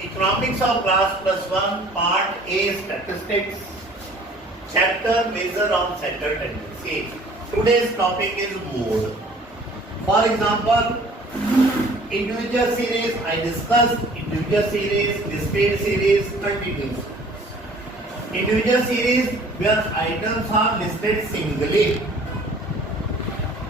Economics of Class +1, Part A, Statistics, Chapter Measure of Center Tendency. Today's topic is mode. For example, individual series, I discussed individual series, discrete series, continuous. Individual series where items are listed singly.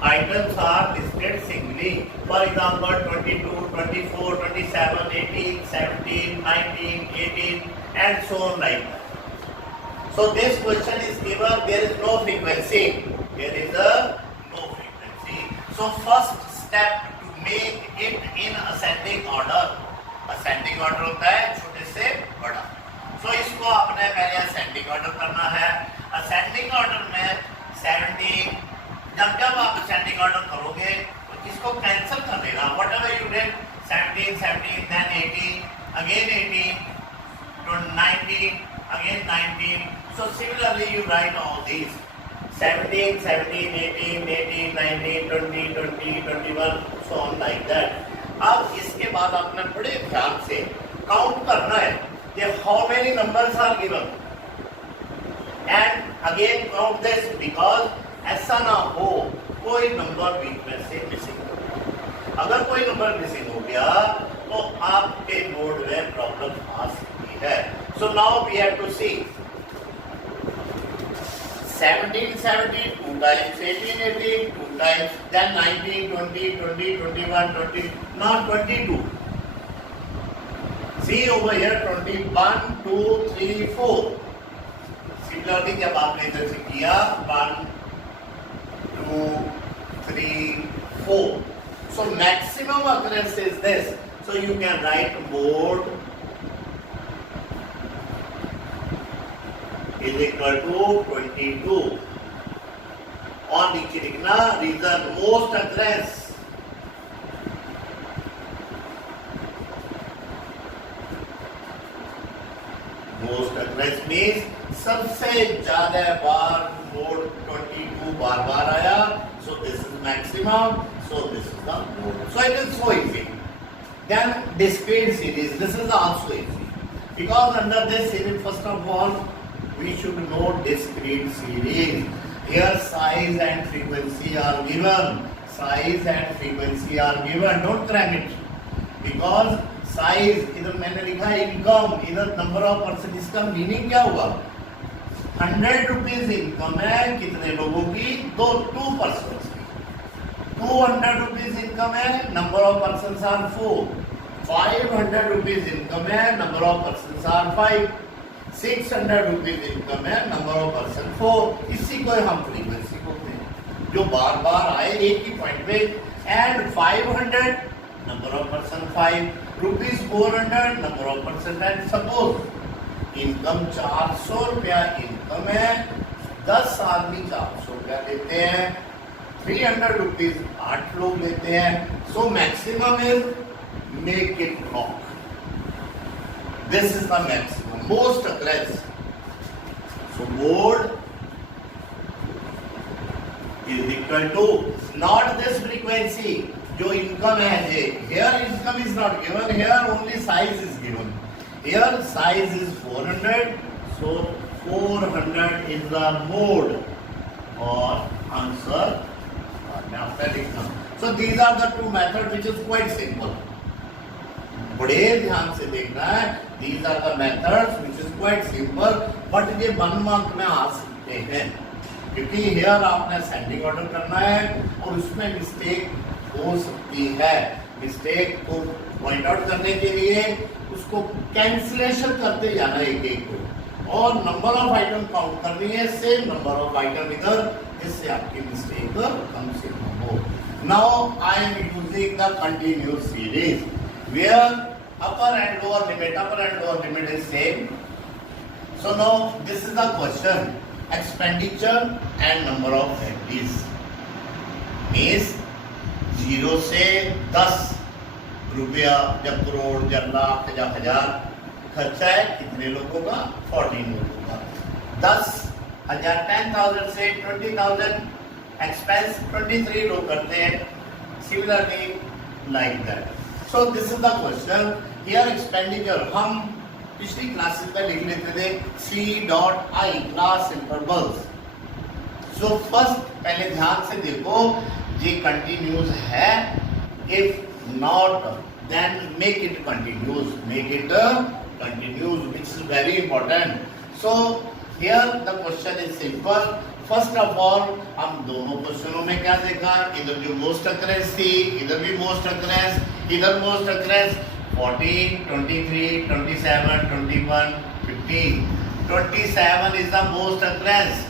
Items are listed singly. For example, 22, 24, 27, 18, 17, 19, 18 and so on like that. So this question is given, there is no frequency. There is no frequency. So first step to make it in ascending order. Ascending order होता है छोटे से बड़ा. So इसको आपने पहले ascending order करना है. Ascending order में 17. जब आप ascending order करोगे तो इसको cancel कर देना. Whatever you did, 17, 17, then 18, again 18, 19, again 19. So similarly you write all these. 17, 17, 18, 18, 19, 20, 20, 21, so on like that. अब इसके बाद आपने बड़े ध्यान से काउंट करना है कि how many numbers are given. And again count this because ऐसा ना हो कोई नंबर बीच में से मिसिंग हो. अगर कोई नंबर मिसिंग हो गया तो आपके बोर्ड में प्रॉब्लम आ सकती है. So now we have to see 17, 17, 2 times, 18, 18, 2 times, then 19, 20, 20, 21, 20, not 22. See over here 21, 2, 3, 4. Similarly, जब आपने इधर से किया 1, 2, 3, 4. So maximum occurrence is this. So you can write mode is equal to 22. और नीचे लिखना reason most occurrence. Most occurrence means सबसे ज्यादा बार मोड 22 बार आया. So this is maximum. So this is the mode. So it is so easy. Then discrete series. This is also easy because under this series, first of all, we should know discrete series. Here size and frequency are given. Size and frequency are given. Don't cram it because size इधर मैंने लिखा income, इधर number of person. इसका meaning क्या हुआ? 100 rupees income है कितने लोगों की? 2 पर्सन की. 200 रुपीज इनकम है, number of person are 4. 500 rupees income है, number of person are 5. 600 rupees income है, नंबर ऑफ पर्सन 4. इसी को हम फ्रीक्वेंसी बोलते हैं जो बार बार आए एक ही पॉइंट पे. And 500 number of person 5, rupees 400 number of person 10. Suppose income 400 रुपया इनकम है, 10 आदमी 400 रुपया लेते हैं, 300 रुपीज 8 लोग लेते हैं. So maximum is make it lock. This is the maximum, most occurrence. So mode is equal to not this frequency. जो income है ये, here income is not given. Here only size is given. Here size is 400. So 400 is the mode or answer. मैं आपका लिखता हूँ. So these are the two methods which is quite simple. बड़े ध्यान से देखना है. These are the methods which is quite simple, but ये 1 मार्क में आ सकते हैं क्योंकि here आपने ascending order करना है और उसमें मिस्टेक हो सकती है. मिस्टेक को पॉइंट आउट करने के लिए उसको कैंसिलेशन करते जाना एक को और नंबर ऑफ आइटम काउंट करनी है. सेम नंबर ऑफ आइटम इधर, जिससे आपकी मिस्टेक कम से कम हो. Now I am using the continuous series where upper and lower limit is same. So now this is the question. Expenditure and number of families means 0 से 10 रुपया जब करोड़ जब लाख जब हजार खर्चा है कितने लोगों का? 14 लोगों का. 10,000 10,000 से 20,000 एक्सपेंस 23 लोग करते हैं. Similarly like that. So this is the question. Here expenditure हम पिछली क्लासेस में लिख लेते थे C.I class intervals. So first पहले ध्यान से देखो ये कंटिन्यूस है, if not then make it continuous, make it continuous which is very important. So here the question is simple. First of all हम दोनों क्वेश्चनों में क्या देखा, इधर जो मोस्ट अकरेंस थी इधर भी मोस्ट अकरेंस, इधर most occurrence 14, 23, 27, 21, 15। 27 is the most occurrence,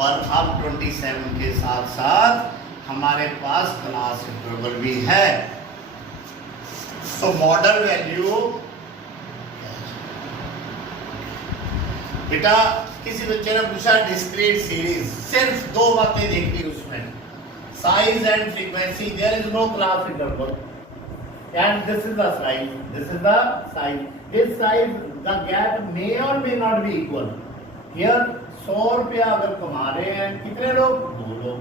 और अब 27 के साथ साथ हमारे पास क्लास इंटरवल भी है। सो मॉडल वैल्यू, बेटा किसी बच्चे ने पूछा डिस्क्रीट सीरीज, सिर्फ दो बातें देखनी उसमें, size and frequency, there is no class interval and this is the size, this is the size, this size the gap may or may not be equal। here 100 रुपया अगर कमा रहे हैं कितने लोग, 2 लोग,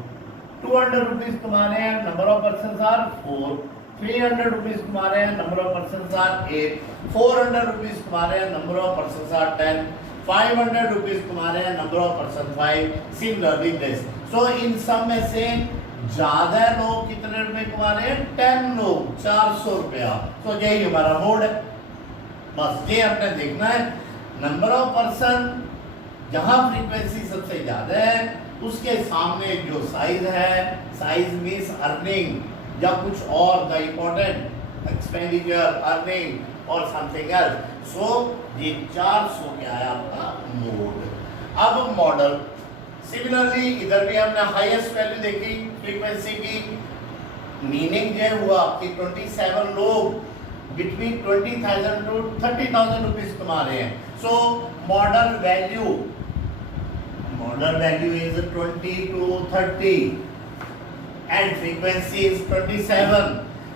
200 रुपीज कमा रहे हैं, number of persons are 4, 300 rupees कमा रहे हैं, number of persons are 8, 400 rupees कमा रहे हैं, number of persons are 10, 500 rupees कमा रहे हैं, number of person 5, similarly this. So इन सब में से ज्यादा लोग कितने रुपए कमा रहे हैं, 10 लोग 400 रुपया। तो यही हमारा मोड है, बस ये हमने देखना है। नंबर ऑफ पर्सन जहां फ्रीक्वेंसी सबसे ज्यादा है उसके सामने जो साइज है, साइज मींस अर्निंग या कुछ और, द इंपॉर्टेंट एक्सपेंडिचर, अर्निंग और समथिंग एल्स। सो ये 400 क्या है आपका मोड। अब मॉडल सिमिलरली इधर भी हमने हाईएस्ट वैल्यू देखी फ्रीक्वेंसी की, मीनिंग ये हुआ कि 27 लोग बिटवीन 20,000 टू 30,000 रुपीज कमा रहे हैं। सो model value is 20 to 30 and frequency is 27।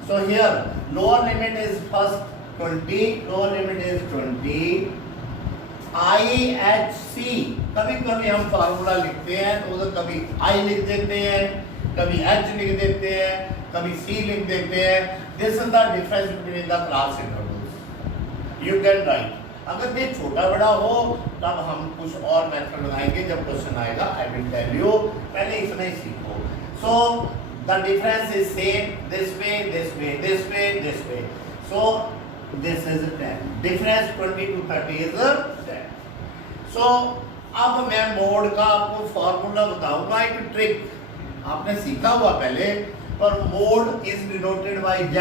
so here lower limit is first 20, lower limit is 20, IHC। कभी कभी हम फार्मूला लिखते हैं तो उधर कभी I लिख देते हैं, कभी H लिख देते हैं, कभी C लिख देते हैं। This is the difference between the class intervals, you can write. अगर ये छोटा बड़ा हो तब हम कुछ और मेथड लगाएंगे जब क्वेश्चन आएगा, आई विल टेल यू, पहले इतना ही सीखो। So the difference is same, this way this way this way this way. So this is 10, difference 20 to 30 is 10। सो अब मैं मोड का आपको फॉर्मूला बताऊंगा, एक ट्रिक आपने सीखा हुआ पहले, पर mode is denoted by Z।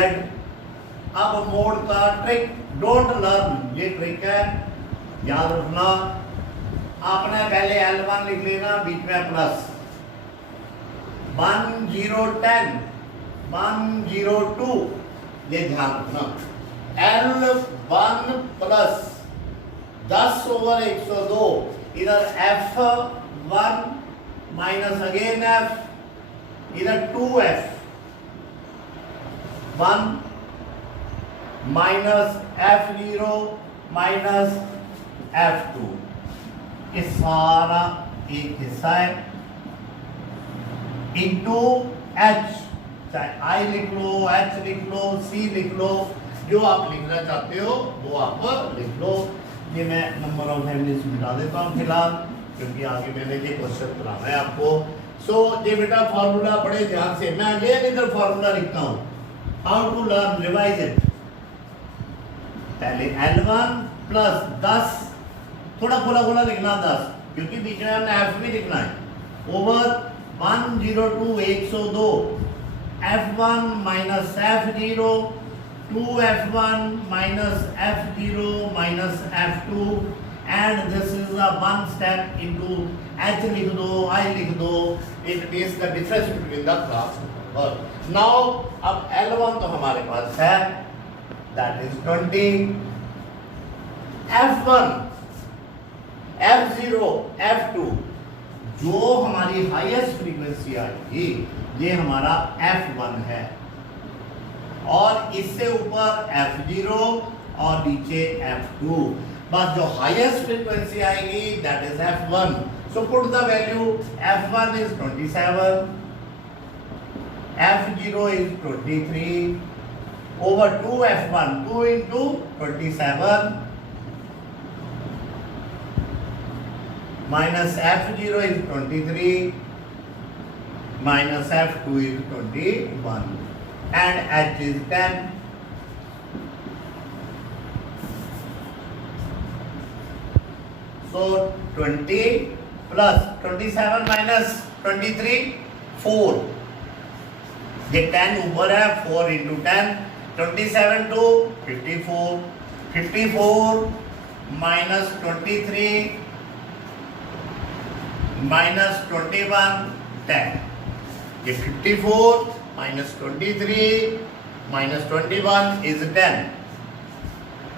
अब मोड का ट्रिक, डोंट लर्न, ये ट्रिक है, याद रखना। आपने पहले L1 लिख लेना, बीच में प्लस 1 0 10 1 0 2, ये ध्यान रखना। L1 प्लस 10/102, इधर F1 माइनस अगेन F, इधर 2F 1 minus F0 minus F2, ये सारा एक हिस्सा है, इंटू H, चाहे I लिख लो, H लिख लो, C लिख लो, जो आप लिखना चाहते हो वो आप लिख लो। ये मैं नंबर ऑफ फैमिलीज मिटा देता हूँ फिलहाल, क्योंकि आगे मैंने ये क्वेश्चन कराना है आपको। सो ये बेटा फॉर्मूला बड़े ध्यान से, मैं अगेन इधर फॉर्मूला लिखता हूँ, how to learn, revise it. पहले L1 प्लस 10, थोड़ा खोला खोला लिखना 10, क्योंकि बीच में हमने F भी लिखना है, over 102 102, F1 minus F0, 2F1 minus F0 minus F2, and this is a one step into H लिख दो, I लिख दो, it means the difference between the class number। now अब L1 तो हमारे पास है, that is 20, F1 F0 F2 जो हमारी हाईएस्ट फ्रीक्वेंसी आएगी ये हमारा F1 है, और इससे ऊपर F0 और नीचे F2, बस जो हाईएस्ट फ्रीक्वेंसी आएगी that is F1। So put the value, F1 is 27, F0 is 23, over 2f1, 2 into 27 minus f0 is 23 minus f2 is 21 and h is 10. So 20 plus 27 minus 23 4. ये 10 ऊपर है, 4 into 10, 27 to 54, 54 minus 23 minus 21 10. ये 54 minus 23 minus 21 is 10.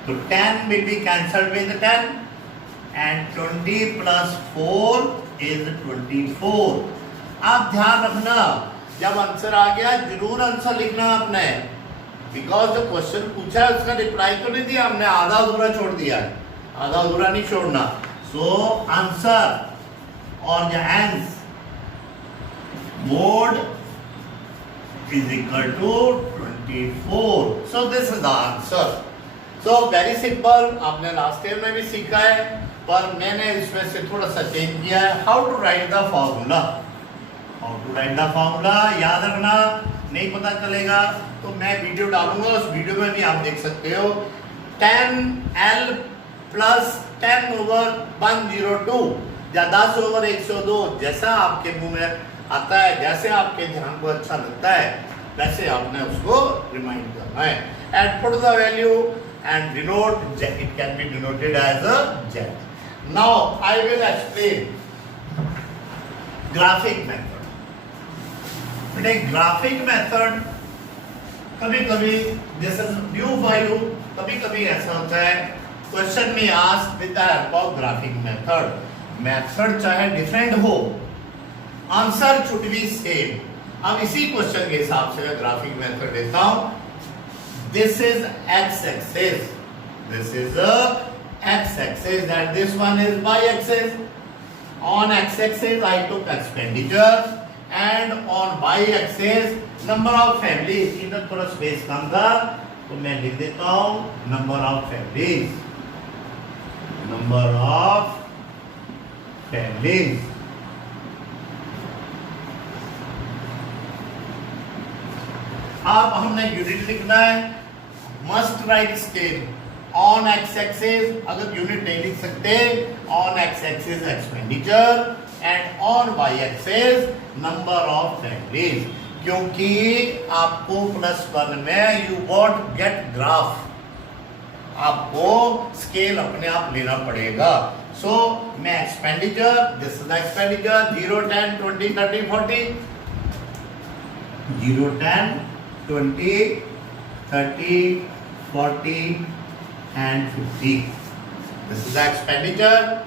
So 10 will be cancelled with 10 and 20 plus 4 is 24. आप ध्यान रखना, जब answer आ गया जरूर आंसर लिखना आपने, बिकॉज जो क्वेश्चन पूछा है उसका रिप्लाई तो नहीं दिया हमने, आधा अधूरा छोड़ दिया है, आधा अधूरा नहीं छोड़ना. सो आंसर और the answer mode is equal to 24. So this is the answer. So very simple, आपने लास्ट ईयर में भी सीखा है, पर मैंने इसमें से थोड़ा सा चेंज किया है. How to write the formula, how to write the formula याद रखना, नहीं पता चलेगा तो मैं वीडियो डालूंगा, उस वीडियो में भी आप देख सकते हो. 10L प्लस 10 ओवर 102 या 10 ओवर 102, जैसा आपके मुंह में आता है, जैसे आपके ध्यान को अच्छा लगता है, वैसे आपने उसको रिमाइंड करना है. And put the value and denote, it can be denoted as a z. Now I will explain graphic method. बेटे ग्राफिक मेथड कभी कभी this is new for you, कभी कभी ऐसा होता है क्वेश्चन में ask with the help of graphic method. Method चाहे डिफरेंट हो, आंसर शुड बी सेम. अब इसी क्वेश्चन के हिसाब से मैं ग्राफिक मेथड देता हूं. This is X axis, this is X axis and this one is Y axis. On X axis I took expenditure and on Y axis number of families. इधर थोड़ा स्पेस कम था तो मैं लिख देता हूं number of families, number of families. अब हमने यूनिट लिखना है. Must write scale on X axis, अगर यूनिट नहीं लिख सकते, on X axis expenditure and on Y axis number of families. क्योंकि आपको +1 में यू वॉन्ट गेट ग्राफ, आपको स्केल अपने आप लेना पड़ेगा. सो मैं expenditure, this is expenditure 0 10 20 30 40, 0 10 20 30 40 and 50. This is the expenditure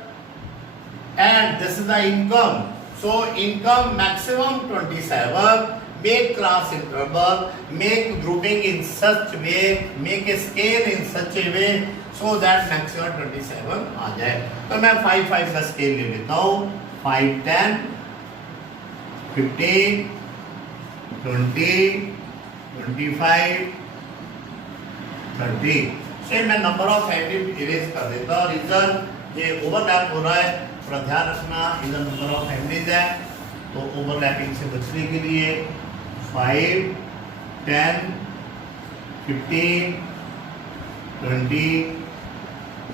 and this is the income. So income maximum 27. Make class interval, make grouping in such way, make a scale in such a way so that maximum 27 आ जाए. तो मैं 5 5 का scale ले लेता हूँ. 5 10 15 20 25 30. से मैं number of family erase कर देता हूँ. रीजन ये ओवरलैप हो रहा है, थोड़ा ध्यान रखना. इधर नंबर ऑफ फैमिलीज है तो ओवरलैपिंग से बचने के लिए 5 10 15 20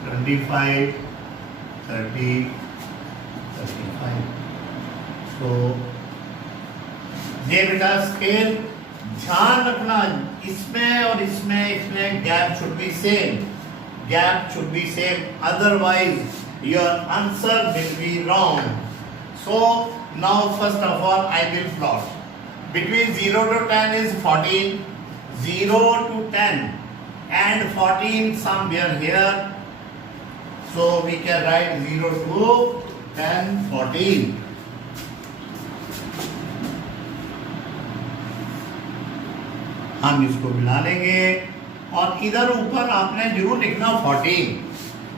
25 30 35. तो ये बेटा स्केल ध्यान रखना, इसमें और इसमें gap should be same, gap should be same, otherwise your answer will be wrong. So now first of all I will plot. Between 0 to 10 is 14, 0 to 10 and 14 somewhere here. So we can write 0 to 10, 14. हम इसको मिला लेंगे और इधर ऊपर आपने जरूर लिखना 14,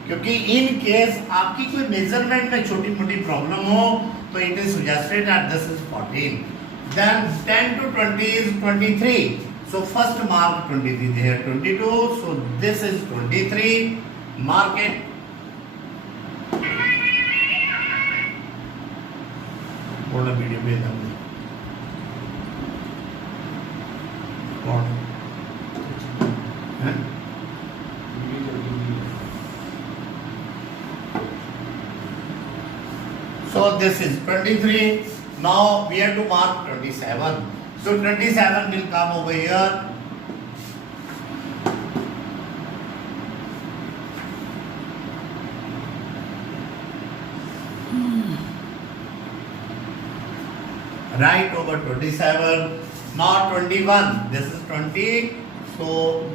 क्योंकि इन केस आपकी कोई मेजरमेंट में छोटी मोटी प्रॉब्लम हो तो it is suggested that this is 14. Then 10 to 20 is 23. So first mark 23, here 22, so this is 23, mark it. Hold a video with them. So this is 23. Now we have to mark 27. So 27 will come over here. Right over 27. Now 21. This is 20. So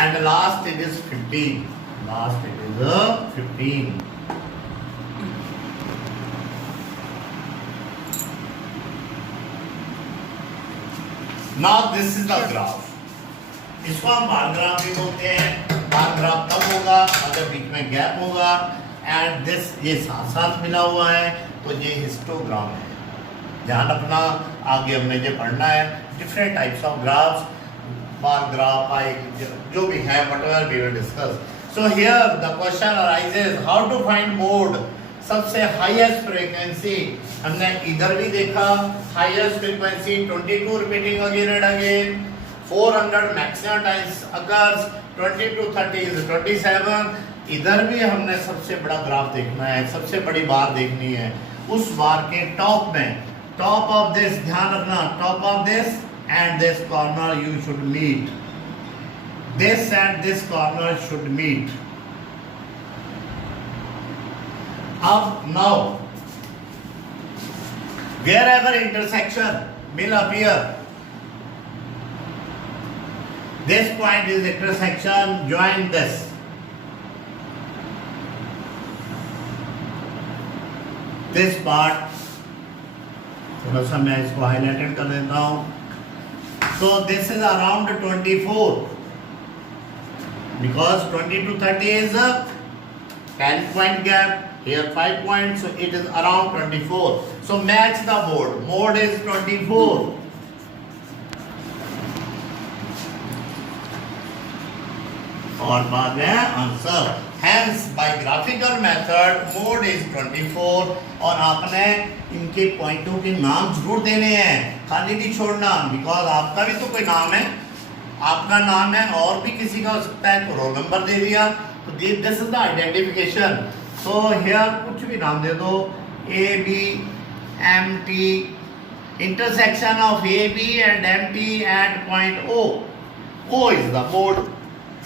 and the last it is 15. Last it is 15. Now this is the graph. इसको हम bar graph भी बोलते हैं. Bar graph तब होगा अगर बीच में gap होगा एंड दिस ये साथ साथ मिला हुआ है तो ये हिस्टोग्राम है. ध्यान रखना आगे हमने ये पढ़ना है different types of graphs. bar graph, जो भी है whatever we will discuss. So here the question arises how to find mode. सबसे highest frequency हमने इधर भी देखा highest frequency 22 repeating again and again, 400 maximum times occurs, 20 to 30 is 27. इधर भी हमने सबसे बड़ा ग्राफ देखना है, सबसे बड़ी बार देखनी है. उस बार के टॉप में, टॉप ऑफ दिस, ध्यान रखना, top of this and this corner you should meet. This and this corner should meet. Up now, wherever intersection will appear, this point is intersection, join this. This part, थोड़ा सा मैं इसको highlighted कर देता हूँ. So this is around 24 because 20 to 30 is a 10 point gap, here 5 points, so it is around 24. So match the mode. Mode is 24. और बाद में answer. Hence by graphical method mode is 24. और आपने इनके पॉइंटों के नाम जरूर देने हैं, खाली नहीं छोड़ना, बिकॉज आपका भी तो कोई नाम है, आपका नाम है और भी किसी का हो सकता है, तो रोल नंबर दे दिया, तो this is the identification. So here कुछ भी नाम दे दो, A B M T, intersection of A B and M T at point O. O is the mode.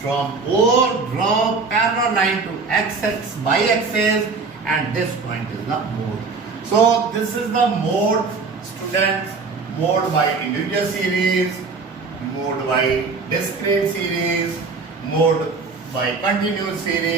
From O, draw parallel line to x y-axis, and this point is the mode. So this is the mode, students. Mode by individual series, mode by discrete series, mode by continuous series.